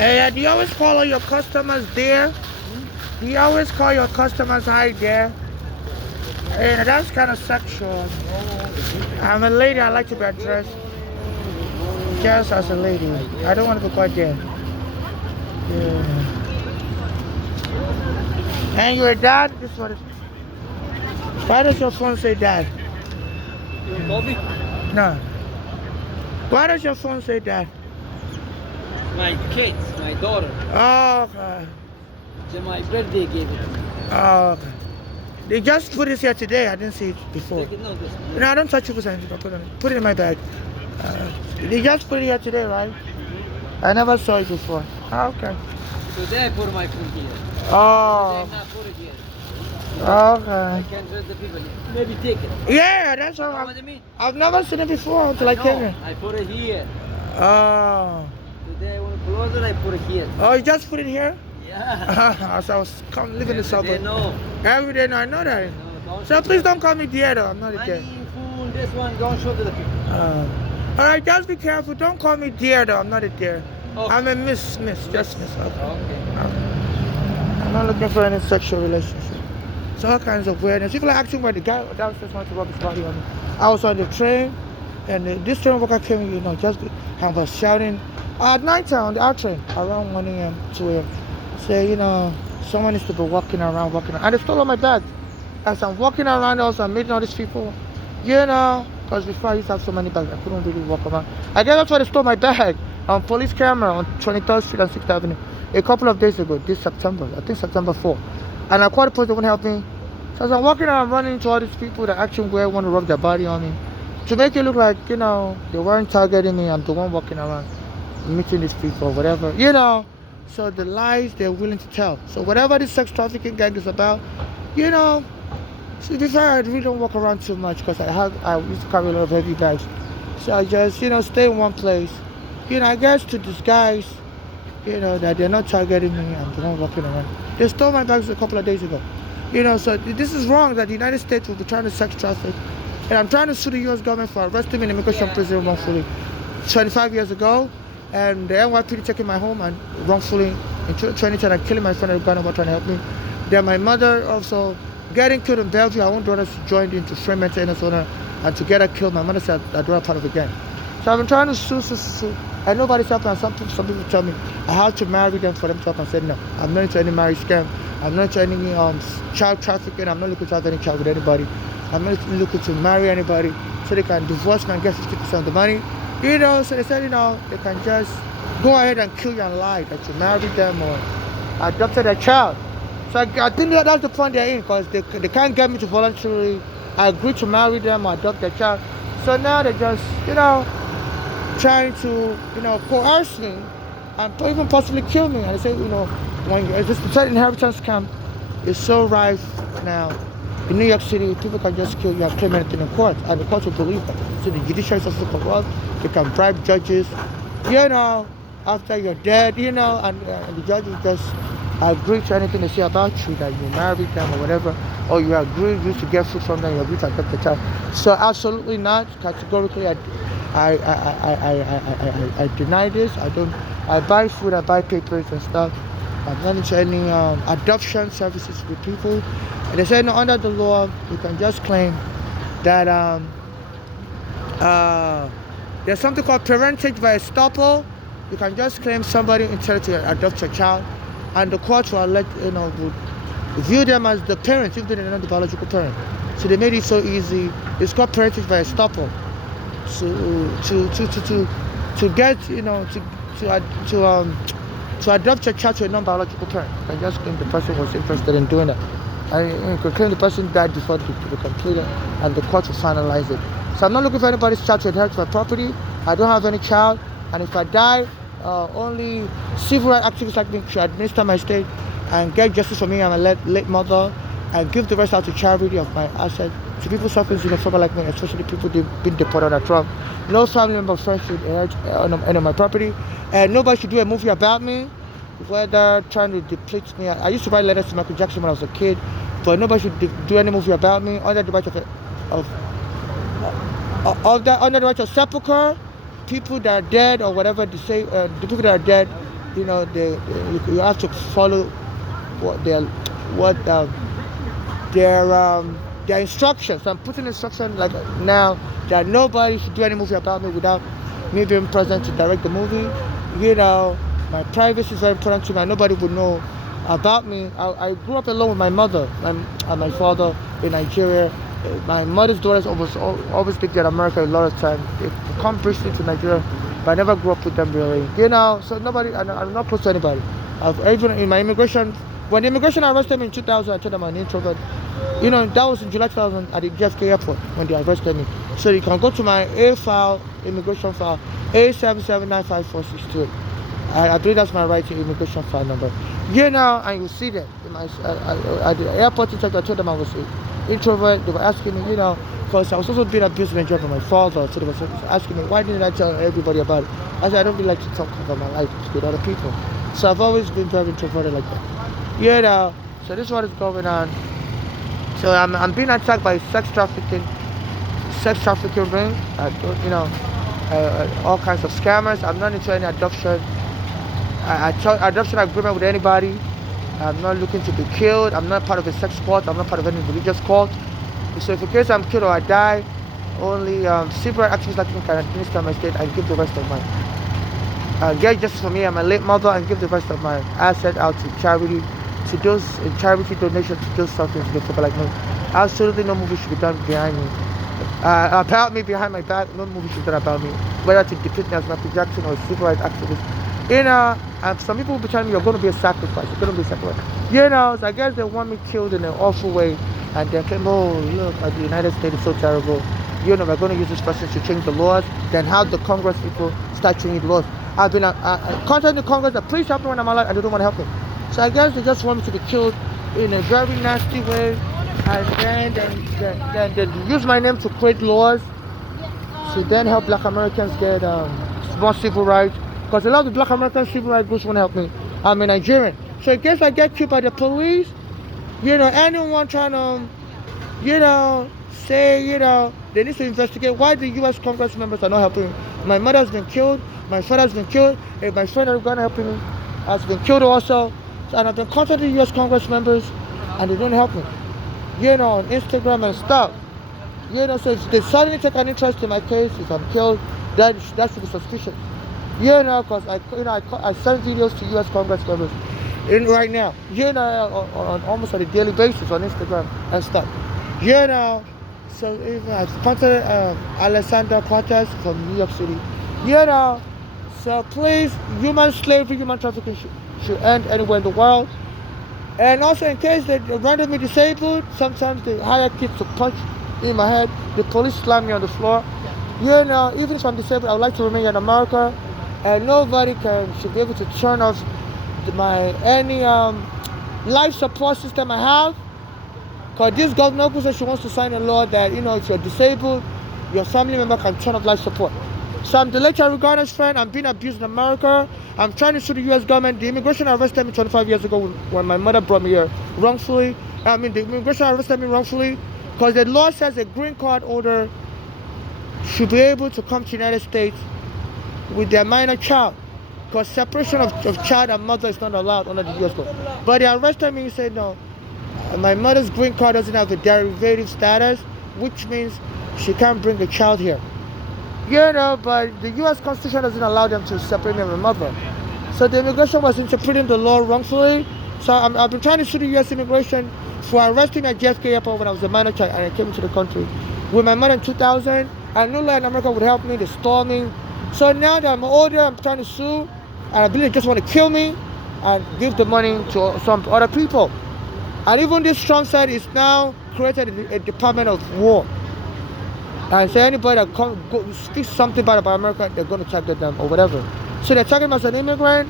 Hey, do you always follow your customers there? Do you always call your customers hi there? Hey, that's kind of sexual. I'm a lady. I like to be addressed just as a lady. I don't want to be called there. Yeah. And you're a dad? This is what it's... Why does your phone say dad? You want coffee? No. Why does your phone say dad? My kids, my daughter. Oh, okay. So my birthday gave it to me. Oh, okay. They just put it here today. I didn't see it before. Take it, no, this. No, don't touch it for something. Put it in my bag. They just put it here today, right? I never saw it before. Oh, okay. Today I put my food here. Oh, Today I not put it here. okay. I can't trust the people here. Maybe take it. Yeah, that's You know all. what I mean? I've never seen it before until I came here. I put it here. Oh. Today I want to close it, I put it here. Oh, you just put it here? Yeah. As I was living in the They suburb. know. Every day, no, I know that. No, don't So please don't call me dear though. I'm not a dear. money, food, this one, don't show to the people. All right, just be careful. Don't call me dear though. I'm not a dear. Okay. I'm a miss, just miss. Okay. Okay. I'm not looking for any sexual relationship. So all kinds of weirdness. People are asking why the guy downstairs wanted to rub his body on me. I was on the train, and this train worker came, just and was shouting at night time on the out train around 1 a.m., 2 a.m. Say, someone needs to be walking around. And they stole all my bag. As I'm walking around, also I'm meeting all these people, because before I used to have so many bags, I couldn't really walk around. I guess that's why they stole my bag on police camera on 23rd Street and 6th Avenue a couple of days ago, this September, I think September 4. And I called the police, they wouldn't help me. So as I'm walking around, running into all these people that actually want to rub their body on me to make it look like, they weren't targeting me. I'm the one walking around meeting these people, whatever, So the lies they're willing to tell. So whatever this sex trafficking gang is about, so before I really don't walk around too much because I used to carry a lot of heavy bags. So I just, stay in one place. I guess to disguise, that they're not targeting me. I'm the one walking around. They stole my bags a couple of days ago. So this is wrong that the United States will be trying to sex traffic. And I'm trying to sue the U.S. government for arresting me in immigration prison wrongfully 25 years ago. And the NYPD taking my home and wrongfully in 2010 and killing my friend in Ghana trying to help me. Then my mother also getting killed in Bellevue. Our own daughters joined into frame maintenance owner and together killed. My mother said I don't part of the gang. So I've been trying to sue, and nobody's helping. And some people tell me I have to marry them for them to help. I said no, I'm not into any marriage scam. I'm not into any child trafficking. I'm not looking to have any child with anybody. I'm not looking to marry anybody so they can divorce me and get 50% of the money. So they said, they can just go ahead and kill you and lie that you married them or adopted a child. So I think that's the point they're in because they can't get me to voluntarily agree to marry them or adopt their child. So now they're just, trying to, coerce me and even possibly kill me. And they say, when this inheritance scam is so rife now. In New York City, people can just kill you and claim anything in court, and the court will believe that. So the judiciary is also corrupt. They can bribe judges, after you're dead, and the judges just agree to anything they say about you, that you married them or whatever, or you agree to get food from them, you agree to adopt the child. So absolutely not. Categorically, I deny this. I buy food, I buy papers and stuff. I'm not into any adoption services with people. And they say, no, under the law, you can just claim that there's something called parentage by estoppel. You can just claim somebody intended to adopt your child, and the court will would view them as the parents, even though they're not the biological parent. So they made it so easy. It's called parentage by estoppel. To get to adopt your child to a non-biological parent, you can just claim the person was interested in doing that. And you can claim the person died before to be completed, and the court will finalize it. So I'm not looking for anybody's child to inherit my property. I don't have any child, and if I die, only civil rights activists like me should administer my estate and get justice for me and my late mother, and give the rest out to charity of my assets to people suffering xenophobia like me, especially people who've been deported under Trump. No family member or friend should inherit any of my property, and nobody should do a movie about me, whether trying to deplete me. I used to write letters to Michael Jackson when I was a kid, but nobody should do any movie about me under the right under the right of sepulcher. People that are dead or whatever they say, the people that are dead you know, you have to follow what their instructions. So I'm putting instructions like now that nobody should do any movie about me without me being present to direct the movie. You know, my privacy is very important to me. Nobody would know about me. I grew up alone with my mother and my father in Nigeria. My mother's daughters always lived in America a lot of time. They come briefly to Nigeria, but I never grew up with them really. You know, so nobody. I'm not close to anybody. Even in my immigration, when the immigration arrested me in 2000, I told them I'm an introvert. You know, that was in July 2000 at the JFK airport when they arrested me. So you can go to my A file, immigration file, A7795468. I believe that's my right to immigration file number. You know, and you see that in my, at the airport interview, I told them I was an introvert. They were asking me, you know, because I was also being abused in Nigeria by my father. So they were asking me, why didn't I tell everybody about it? I said, I don't really like to talk about my life with other people. So I've always been very introverted like that. You know, so this is what is going on. So I'm being attacked by sex trafficking ring. You know, all kinds of scammers. I'm not into any adoption. Adoption agreement with anybody. I'm not looking to be killed. I'm not part of a sex cult. I'm not part of any religious cult. So if in case I'm killed or I die, only civil rights activists like me can administer my state and give the rest of mine. Get justice for me and my late mother and give the rest of my asset out to charity, to those charity donations to those something to people like me. Absolutely no movie should be done behind me. About me behind my back, no movie should be done about me. Whether to depict me as Michael Jackson or a civil rights activist. You know, and some people will be telling me you're going to be a sacrifice. You're going to be a sacrifice. You know, so I guess they want me killed in an awful way. And they claim, oh, look, the United States is so terrible. You know, we're going to use this person to change the laws. Then how the Congress people start changing the laws? I've been contacting the Congress that please help me when I'm alive, and they don't want to help me. So I guess they just want me to be killed in a very nasty way. And then they use my name to create laws to then help Black Americans get more civil rights. Because a lot of the Black American civil rights groups won't help me. I'm a Nigerian. So in case I get killed by the police, you know, anyone trying to, you know, say, you know, they need to investigate why the U.S. Congress members are not helping me. My mother has been killed. My father has been killed. And my friend who's going to help me has been killed also. And I've been contacting U.S. Congress members, and they don't help me. You know, on Instagram and stuff. You know, so if they suddenly take an interest in my case, if I'm killed, that should be suspicious. You know, because I send videos to U.S. Congress members right now. You know, on almost on a daily basis on Instagram and stuff. You know, so even I contacted Alexander Cortez from New York City. You know, so please, human slavery, human trafficking should end anywhere in the world. And also, in case they're randomly disabled, sometimes they hire kids to punch in my head. The police slam me on the floor. You know, even if I'm disabled, I would like to remain in America. And nobody should be able to turn off any life support system I have. Because this governor says she wants to sign a law that, you know, if you're disabled, your family member can turn off life support. So I'm the late Garner's friend. I'm being abused in America. I'm trying to sue the U.S. government. The immigration arrested me 25 years ago when my mother brought me here wrongfully. The immigration arrested me wrongfully because the law says a green card holder should be able to come to the United States with their minor child, because separation of child and mother is not allowed under the U.S. code. But they arrested me and said, no, my mother's green card doesn't have a derivative status, which means she can't bring a child here. You know, but the U.S. Constitution doesn't allow them to separate me and my mother. So the immigration was interpreting the law wrongfully. So I've been trying to sue the U.S. immigration for arresting me at JFK airport when I was a minor child and I came into the country with my mother in 2000. I knew law in America would help me, they stole me. So now that I'm older, I'm trying to sue, and I believe they just want to kill me and give the money to some other people. And even this Trump side is now created a Department of War. And say anybody that speaks something bad about America, they're going to target them or whatever. So they're targeting me as an immigrant.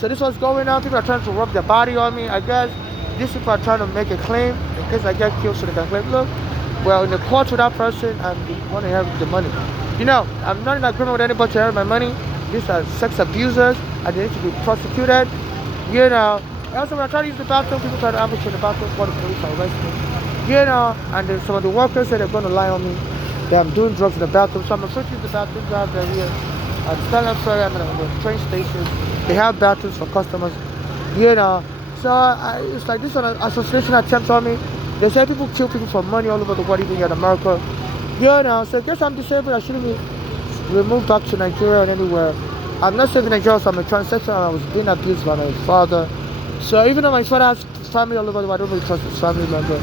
So this was going on. People are trying to rub their body on me. I guess these people are trying to make a claim in case I get killed, so they can claim, look, well, in the court with that person, and they want to have the money. You know, I'm not in agreement with anybody to have my money. These are sex abusers, and they need to be prosecuted. You know, also when I try to use the bathroom, people try to ambush in the bathroom for the police to arrest me. You know, and then some of the workers say they're going to lie on me, that I'm doing drugs in the bathroom. So I'm afraid to use the bathroom, drive there here. At Stanley Ferry, I'm at the train station. They have bathrooms for customers, you know. So it's like this an assassination attempt on me. They say people kill people for money all over the world, even here in America. You know, so I guess I'm disabled. I shouldn't be removed back to Nigeria or anywhere. I'm not saving Nigeria, so I'm a transsexual. I was being abused by my father. So even though my father has family all over the world, I don't really trust his family member.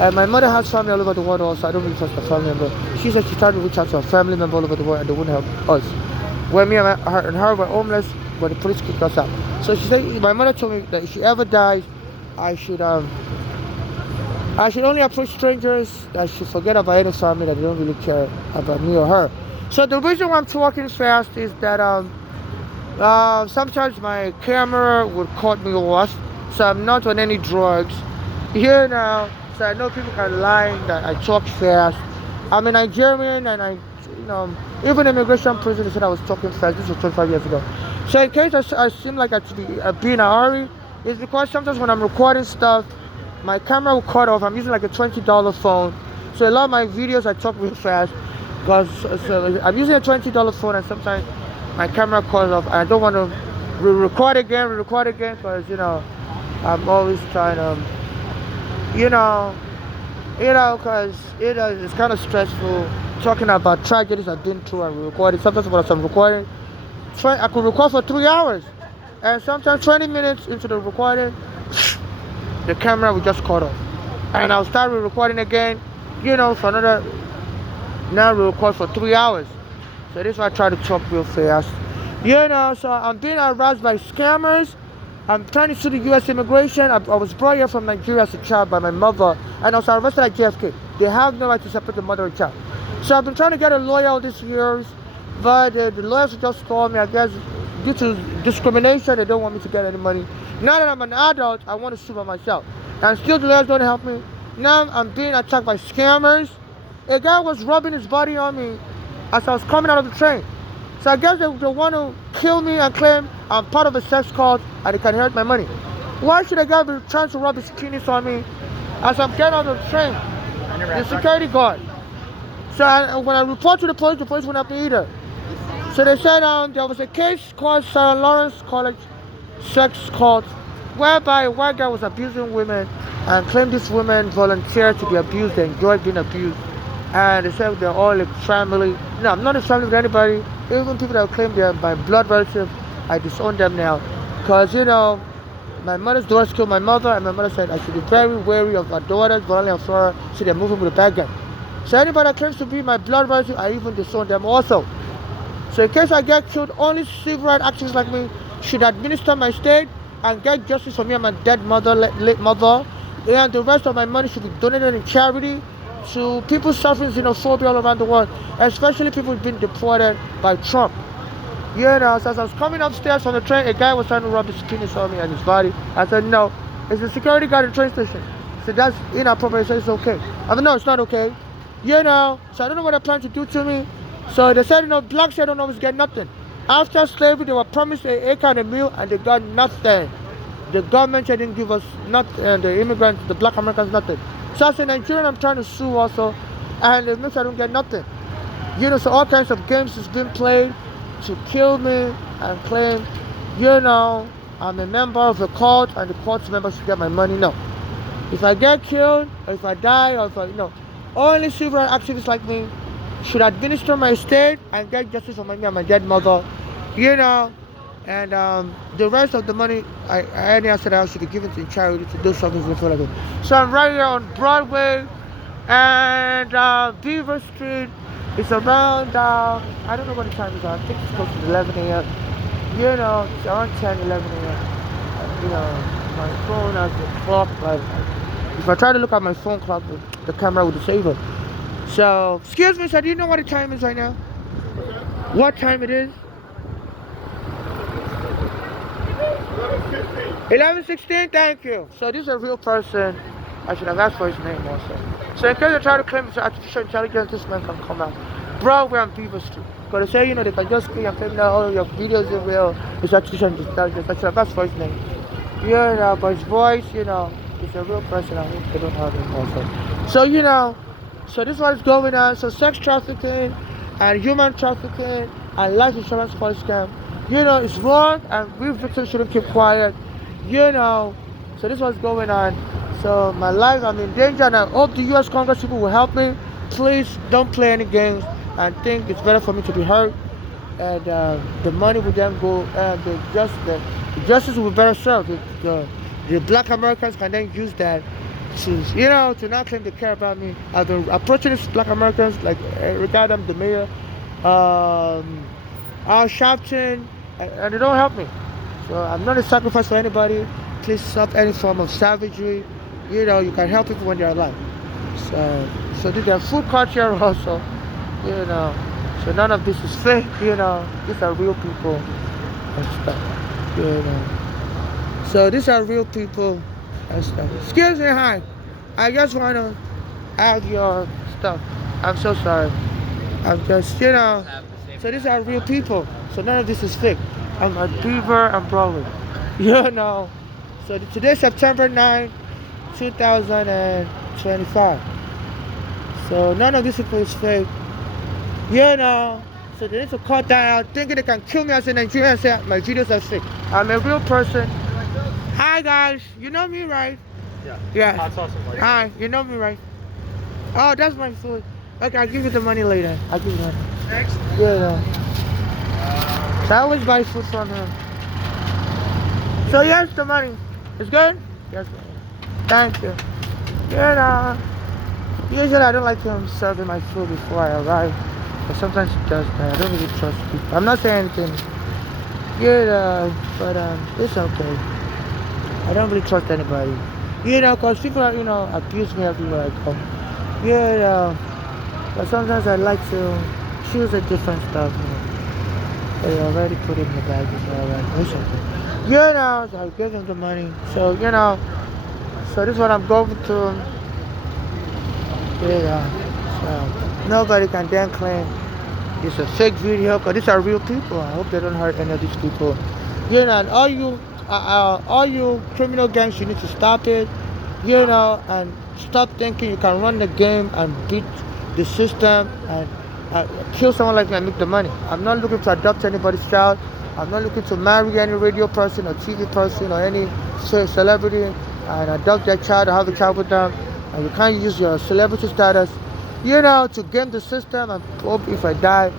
And my mother has family all over the world also. I don't really trust the family member. She said she tried to reach out to a family member all over the world and they wouldn't help us. When me and her were homeless, when the police kicked us out. So she said, my mother told me that if she ever dies, I should only approach strangers. I should forget about any family that they don't really care about me or her. So the reason why I'm talking fast is that sometimes my camera would cut me off, so I'm not on any drugs. Here now, so I know people can lie that I talk fast. I'm a Nigerian and even immigration prison they said I was talking fast. This was 25 years ago. So in case I seem like I should be in a hurry, it's because sometimes when I'm recording stuff, my camera will cut off. I'm using like a $20 phone. So a lot of my videos I talk real fast because I'm using a $20 phone and sometimes my camera cuts off and I don't want to record again because I'm always trying to because it's kind of stressful talking about tragedies I've been through and recording. Sometimes when I'm recording, I could record for 3 hours and sometimes 20 minutes into the recording the camera will just cut off and I'll start recording again for another. Now we record for 3 hours. So this is why I try to talk real fast. So I'm being harassed by scammers. I'm trying to sue the U.S. immigration. I was brought here from Nigeria as a child by my mother, and I was arrested at JFK. They have no right to separate the mother and child. So I've been trying to get a lawyer all these years, but the lawyers just told me, I guess, due to discrimination, they don't want me to get any money. Now that I'm an adult, I want to sue by myself. And still the lawyers don't help me. Now I'm being attacked by scammers. A guy was rubbing his body on me as I was coming out of the train. So I guess they want to kill me and claim I'm part of a sex cult and they can inherit my money. Why should a guy be trying to rub his penis on me as I'm getting out of the train? The security guard. So when I report to the police wouldn't help me either. So they said there was a case called Sarah Lawrence College sex cult whereby a white guy was abusing women and claimed these women volunteered to be abused, they enjoyed being abused. And they said they're all a family. No, I'm not a family with anybody. Even people that claim they're my blood relative, I disown them now. Because, my mother's daughters killed my mother, and my mother said I should be very wary of my daughters, Valerie and Flora, so they're moving with a bad gun. So anybody that claims to be my blood relative, I even disown them also. So in case I get killed, only civil rights activists like me should administer my state and get justice for me and my dead mother, late mother. And the rest of my money should be donated in charity to people suffering xenophobia all around the world, especially people who've been deported by Trump. So as I was coming upstairs from the train, a guy was trying to rub his penis on me and his body. I said, no, it's a security guard at the train station. So that's inappropriate, so it's okay. I mean, no, it's not okay. So I don't know what they're planning to do to me. So they said, blacks here don't always get nothing. After slavery, they were promised an acre and a meal and they got nothing. The government didn't give us nothing, and the immigrants, the black Americans, nothing. So as a Nigerian, I'm trying to sue also, and it makes I don't get nothing. So all kinds of games is being played to kill me and claim, I'm a member of a cult and the cult's members should get my money. No. If I get killed, or if I die, or if only civil rights activists like me should administer my estate and get justice for me and my dead mother, and the rest of the money I said I should be given to charity to do something for it. So I'm right here on Broadway and Beaver Street. It's around I don't know what the time is. I think it's close to 11 a.m. It's around 10, 11 a.m. My phone has a clock, but if I try to look at my phone clock, the camera will disable. So, excuse me, sir, do you know what the time is right now? What time it is? 11:16, thank you. So this is a real person. I should have asked for his name also. So in case they try to claim it's artificial intelligence, this man can come out. Broadway on Beaver Street. Because they say, they can just claim and claim that all your videos are real. It's artificial intelligence. I should have asked for his name. But his voice, it's a real person. I hope they don't have him also. So, so this is what is going on. So sex trafficking and human trafficking and life insurance policy scam. You know, it's wrong, and we victims shouldn't keep quiet. You know, so this is what's going on. So my life, I'm in danger, and I hope the U.S. Congress people will help me. Please don't play any games. I think it's better for me to be hurt, and the money will then go, and the justice will be better served. The black Americans can then use that to, you know, to not claim they care about me. I've been approaching these black Americans, like regard them, the mayor, Al Sharpton, and they don't help me. So I'm not a sacrifice for anybody. Please stop any form of savagery. You know, you can help people when they're alive. So there's food culture also. You know, so none of this is fake. You know, these are real people and stuff. You know, so these are real people and stuff. Excuse me, hi. I just want to have your stuff. I'm so sorry. I'm just, you know. So these are real people. So none of this is fake. I'm a Beaver and Broadway. You know. So today's September 9, 2025. So none of this people is fake. You know. So they need to cut that out, thinking they can kill me as a Nigerian and say my videos are fake. I'm a real person. Hi guys, you know me, right? Yeah. Hot sauce and white. Hi, you know me, right? Oh, that's my food. Okay, I'll give you the money later. I'll give you money. Next. Yeah. So I always buy food from him. So here's the money. It's good? Yes. Thank you. You know, usually I don't like him serving my food before I arrive. But sometimes he does that. I don't really trust people. I'm not saying anything. Yeah, but it's okay. I don't really trust anybody. You know, because people are, you know, abuse me everywhere I go. You know, but sometimes I like to choose a different stuff. You know. They already put it in the bag. It's alright. It's okay. You know, so I give him the money. So, you know, so this is what I'm going to. You know, so nobody can then claim it's a fake video, because these are real people. I hope they don't hurt any of these people. You know, and all you criminal gangs, you need to stop it. You know, and stop thinking you can run the game and beat the system and kill someone like me and make the money. I'm not looking to adopt anybody's child. I'm not looking to marry any radio person or TV person or any celebrity and adopt their child or have a child with them. And you can't use your celebrity status, you know, to game the system and hope if I die,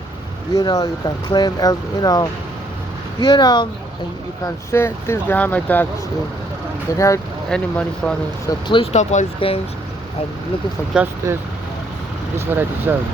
you know, you can claim, you know, and you can say things behind my back, so you can hurt any money from me. So please stop all these games. I'm looking for justice. This is what I deserve.